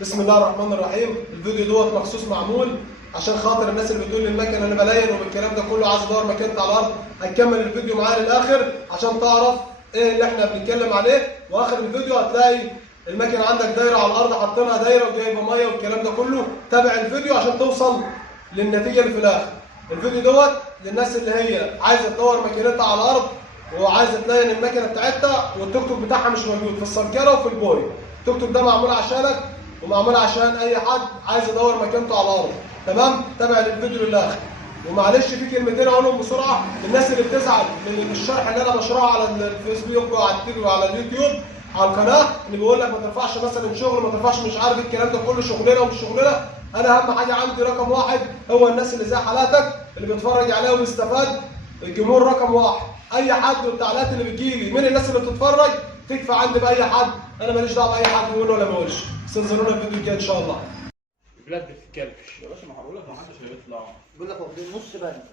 بسم الله الرحمن الرحيم. الفيديو دوت مخصوص معمول عشان خاطر الناس اللي بتقول لي المكنه انا بلين وبالكلام ده كله عايز ادور مكانتي على الارض. هتكمل الفيديو معايا للاخر عشان تعرف ايه اللي احنا بنتكلم عليه، واخر الفيديو هتلاقي المكنه عندك دايره على الارض حاطينها دايره وجايبه ميه والكلام ده كله. تابع الفيديو عشان توصل للنتيجه اللي في الاخر. الفيديو دوت للناس اللي هي عايزه تدور مكانتها على الارض وعايزه تلاقي المكنه بتاعتها والتوك توك بتاعها مش موجود في السنكره وفي البوي. التوك توك ده معمول عشانك ومعمول عشان اي حد عايز يدور مكانته على الارض. تمام؟ تابع الفيديو للاخر. ومعلش في كلمتين اقولهم بسرعه للناس اللي بتزعل من الشرح اللي انا بشرحه على الفيسبوك وعلى اليوتيوب على القناه، اللي بيقول لك ما ترفعش مثلا شغل، ما ترفعش مش عارف الكلام ده كله شغلنا ومش شغلنا. انا اهم حاجه عندي رقم واحد هو الناس اللي زي حالاتك اللي بيتفرج عليها ويستفاد. الجمهور رقم واحد. اي حد والتعليقات اللي بتجيلي من الناس اللي بتتفرج تدفع عندي باي حد، انا ماليش دعوه باي حد يقول ولا ما يقولش. استنزلونا الفيديو الجاي ان شاء الله. البلاد بتتكلفش يا باشا، ما هقول لك ما حدش هيطلع. بقول لك واخدين نص بند.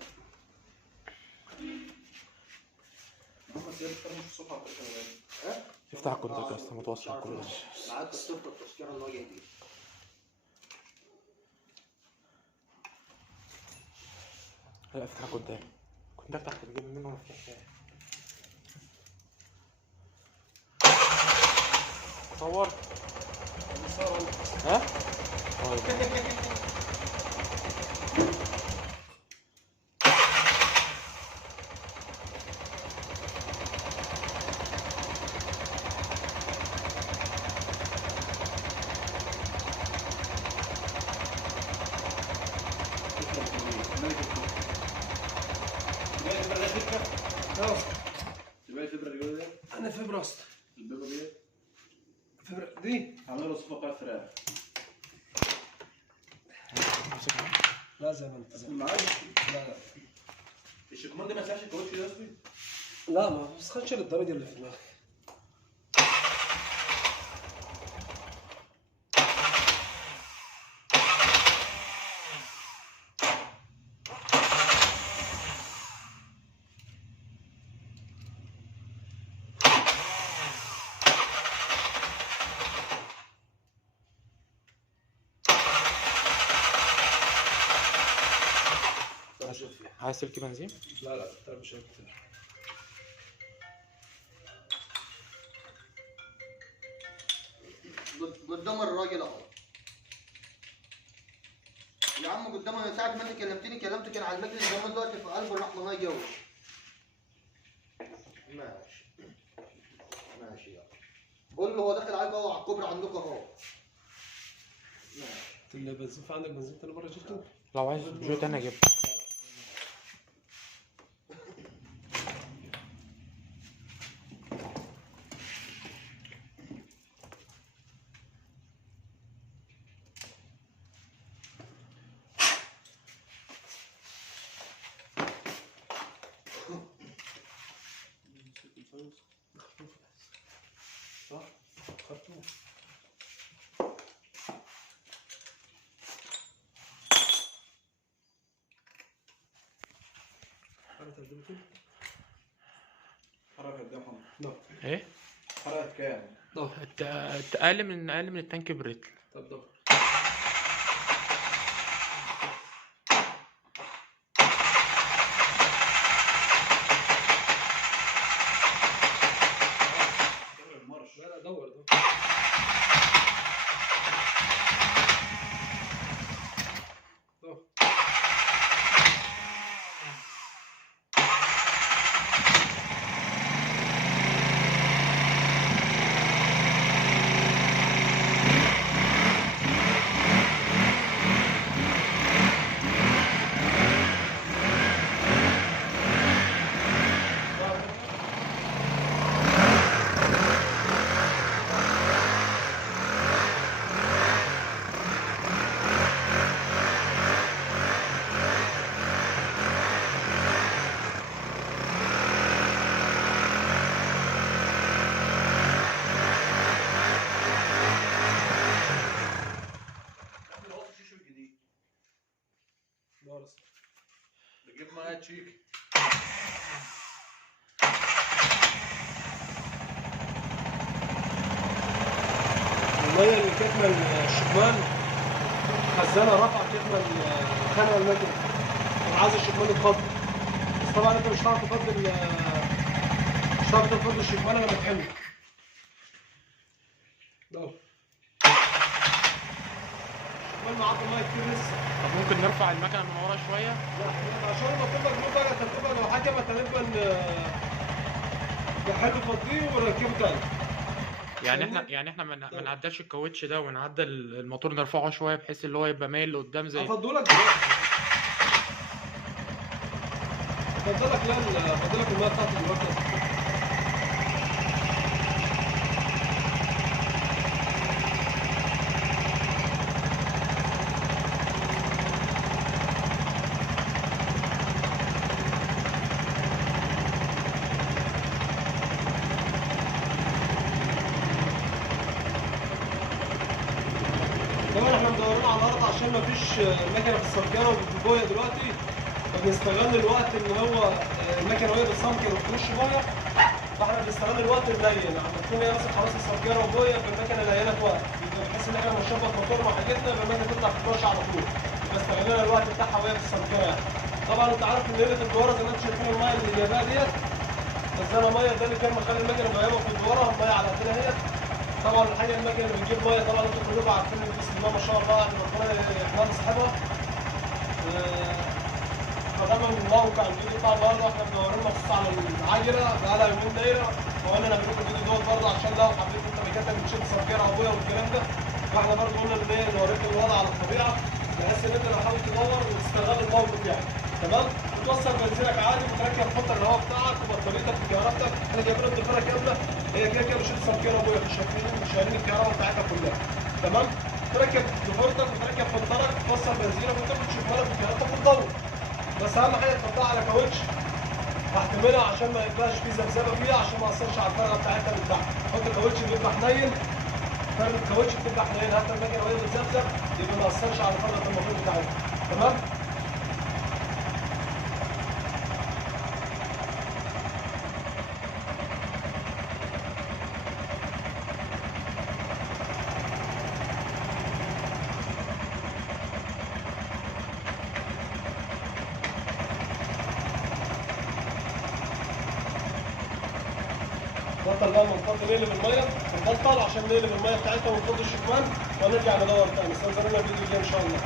محمد سياد الفرن في الصبح على افتح الكونتاكت يا اسطى متوصل كله. معاك الصفر التذكره اللي هو جاي بيه. لا افتح الكونتاكت. الكونتاكت تحت بجيب منه مفتاح. صور. ها؟ طيب. انا فبره اصلا. البيضه دي فبره دي هعمل له صفقه بتاعت فراخ. لا زي ما انت معايا لا الشكمان دي ما ينفعش الكاوتش ده اصلي. لا ما بسخنش للدرجه اللي في دماغي. عايز سلك بنزين؟ لا ترى مش هيكتر. قدام الراجل اهو يا عم، قدامه من ساعه ما انت كلمتني كلمته كان على المجلس زمان، دلوقتي في قلب الرحمه الله يجوز. ماشي يلا قول له هو داخل عليك اهو على الكوبري عندكم اهو. ماشي. اللي بنزين في عندك بنزين تاني بره جبته؟ لو عايز جو تاني اجيب. صح؟ خرطوم. حركه قد ايه يا محمد؟ ايه؟ حركه كام؟ اقل من التانك بريتل. طب ضغط. المرش لا دور ده. بجيب معايا تشيكي. الميه اللي كاتمه الشكمان خزانه رفع كاتمه الخانه المكنه، عايز الشكمان يتفضل. بس طبعا انت مش هتعرف تفضل الشكمان لما تحمل. اهو الشكمان معدي الميه كتير لسه. طب ممكن نرفع المكنه من ورا شويه؟ لا عشان لما تبقى جنوب بقى تبقى لو حكمت هنبقى نحل فضيه ونركبه تاني. يعني احنا ما نعدلش الكاوتش ده ونعدل الموتور نرفعه شويه بحيث اللي هو يبقى مايل لقدام زي افضلك دلوقتي. افضلك الميه بتاعتي دلوقتي. طبعا احنا مدورين على الارض عشان مفيش مكنه في السمكره وبتبويه دلوقتي، فبنستغل الوقت ان هو المكنه وهي بتسمكر وبتخش بويه، فاحنا بنستغل الوقت القليل لما تكون هي مثلا خلاص السمكره وبويه بالمكنه القليله في وقت، بحيث ان احنا بنشبط موتورنا وحاجتنا بالمكنه تطلع تخش على طول، فاستغلنا الوقت بتاعها وهي في السمكره يعني. طبعا انت عارف ان ليله الدوره زي ما انتم شايفين الميه اللي جايباها ديت خزانه ميه، ده اللي كان مخلي المكنه مغيبه في الدوره، الميه على قدنا اهي. طبعا الحاجه المكنه اللي بتجيب ميه طبعا انتوا كلكم عارفين ان بسم الله ما شاء الله يعني ربنا يحمد صاحبها. فطبعا الموقع الفيديو بتاع النهارده احنا مدورين مخصوص على العجله بقالها يومين دايره، وقلنا نعمل لكم الفيديو دوت برضه عشان لو حبيت انت مكانك بتشد سمكره ابويا والكلام ده، فاحنا برضه قلنا ان ايه نوريك الوضع على الطبيعه بحيث ان انت لو حابب تدور وتستغل الموقف يعني. تمام؟ بتوصل بنزينك عادي وتركب فلتر الهواء بتاعك وبطاريتك وكهربتك، احنا جايبين الدفاره كامله هي كده كده بتشد سمكره ابويا مش شايلين الكهرباء بتاعتها كلها. تمام؟ تركب دفارتك وتركب فلترك وتوصل بنزينك وتاخد شكمانك وكهربتك وتدور. بس اهم حاجه تحطها على كاوتش تحت منها عشان ما يبقاش فيه ذبذبه فيها عشان ما ياثرش على الفرغه بتاعتها من تحت. حط الكاوتش بيبقى حنين، فرغه الكاوتش بتبقى حنين حتى المكنه وهي بتذبذب يبقى ما ياثرش على فرغه الموتور بتاعتها. تمام؟ نبطل بقى منطقة نقلب المية، نبطل عشان نقلب المية بتاعتها ونفض الشكمان ونرجع ندور تاني. استنزلونا الفيديو الجاي إن شاء الله.